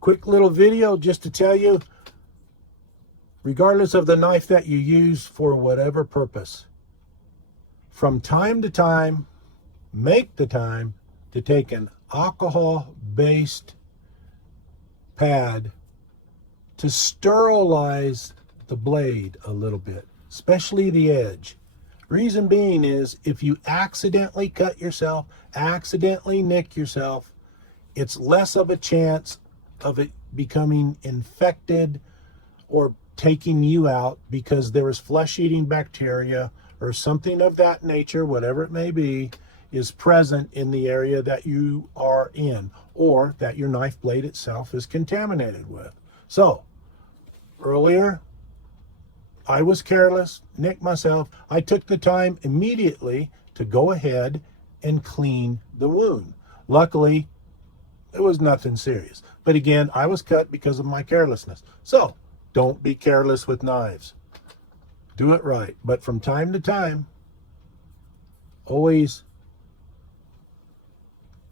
Quick little video just to tell you, regardless of the knife that you use for whatever purpose, from time to time, make the time to take an alcohol-based pad to sterilize the blade a little bit, especially the edge. Reason being is if you accidentally cut yourself, accidentally nick yourself, it's less of a chance of it becoming infected or taking you out because there is flesh-eating bacteria or something of that nature, whatever it may be, is present in the area that you are in or that your knife blade itself is contaminated with. So, earlier, I was careless, nicked myself. I took the time immediately to go ahead and clean the wound. Luckily, it was nothing serious. But again, I was cut because of my carelessness. So, don't be careless with knives. Do it right. But from time to time, always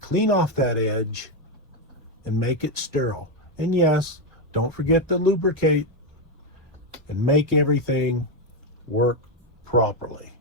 clean off that edge and make it sterile. And yes, don't forget to lubricate and make everything work properly.